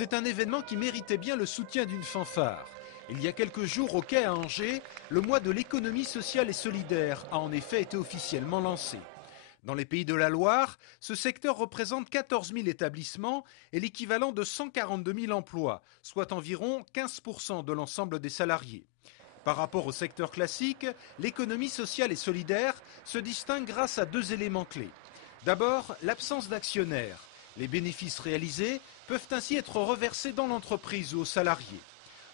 C'est un événement qui méritait bien le soutien d'une fanfare. Il y a quelques jours, au Quai à Angers, le mois de l'économie sociale et solidaire a en effet été officiellement lancé. Dans les Pays de la Loire, ce secteur représente 14 000 établissements et l'équivalent de 142 000 emplois, soit environ 15% de l'ensemble des salariés. Par rapport au secteur classique, l'économie sociale et solidaire se distingue grâce à deux éléments clés. D'abord, l'absence d'actionnaires. Les bénéfices réalisés peuvent ainsi être reversés dans l'entreprise ou aux salariés.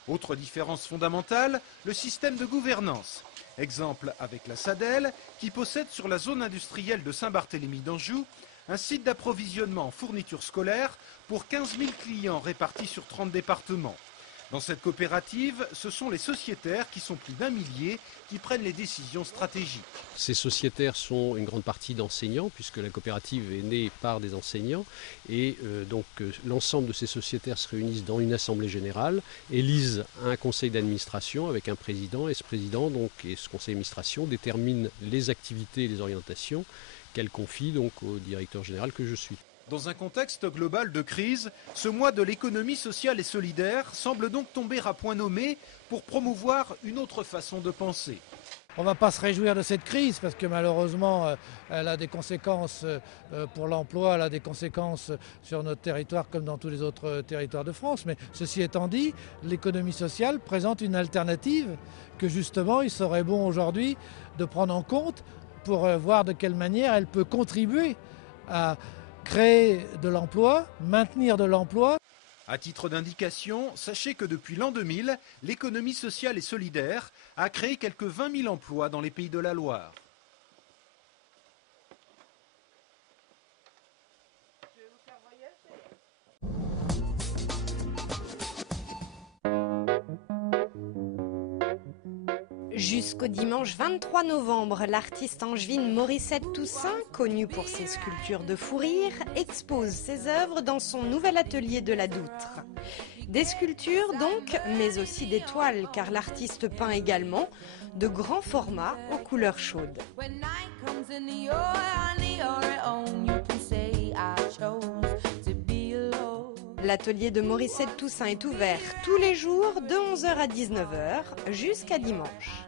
Autre différence fondamentale, le système de gouvernance. Exemple avec la SADEL, qui possède sur la zone industrielle de Saint-Barthélemy d'Anjou un site d'approvisionnement en fournitures scolaires pour 15 000 clients répartis sur 30 départements. Dans cette coopérative, ce sont les sociétaires, qui sont plus d'1 millier, qui prennent les décisions stratégiques. Ces sociétaires sont une grande partie d'enseignants, puisque la coopérative est née par des enseignants. Et l'ensemble de ces sociétaires se réunissent dans une assemblée générale, élisent un conseil d'administration avec un président. Et ce président et ce conseil d'administration détermine les activités et les orientations qu'elle confie au directeur général que je suis. Dans un contexte global de crise, ce mois de l'économie sociale et solidaire semble donc tomber à point nommé pour promouvoir une autre façon de penser. On ne va pas se réjouir de cette crise parce que malheureusement elle a des conséquences pour l'emploi, elle a des conséquences sur notre territoire comme dans tous les autres territoires de France. Mais ceci étant dit, l'économie sociale présente une alternative que justement il serait bon aujourd'hui de prendre en compte pour voir de quelle manière elle peut contribuer à créer de l'emploi, maintenir de l'emploi. À titre d'indication, sachez que depuis l'an 2000, l'économie sociale et solidaire a créé quelques 20 000 emplois dans les Pays de la Loire. Jusqu'au dimanche 23 novembre, l'artiste angevine Morissette Toussaint, connue pour ses sculptures de fou rire, expose ses œuvres dans son nouvel atelier de la Doutre. Des sculptures donc, mais aussi des toiles, car l'artiste peint également de grands formats aux couleurs chaudes. L'atelier de Morissette Toussaint est ouvert tous les jours de 11h à 19h jusqu'à dimanche.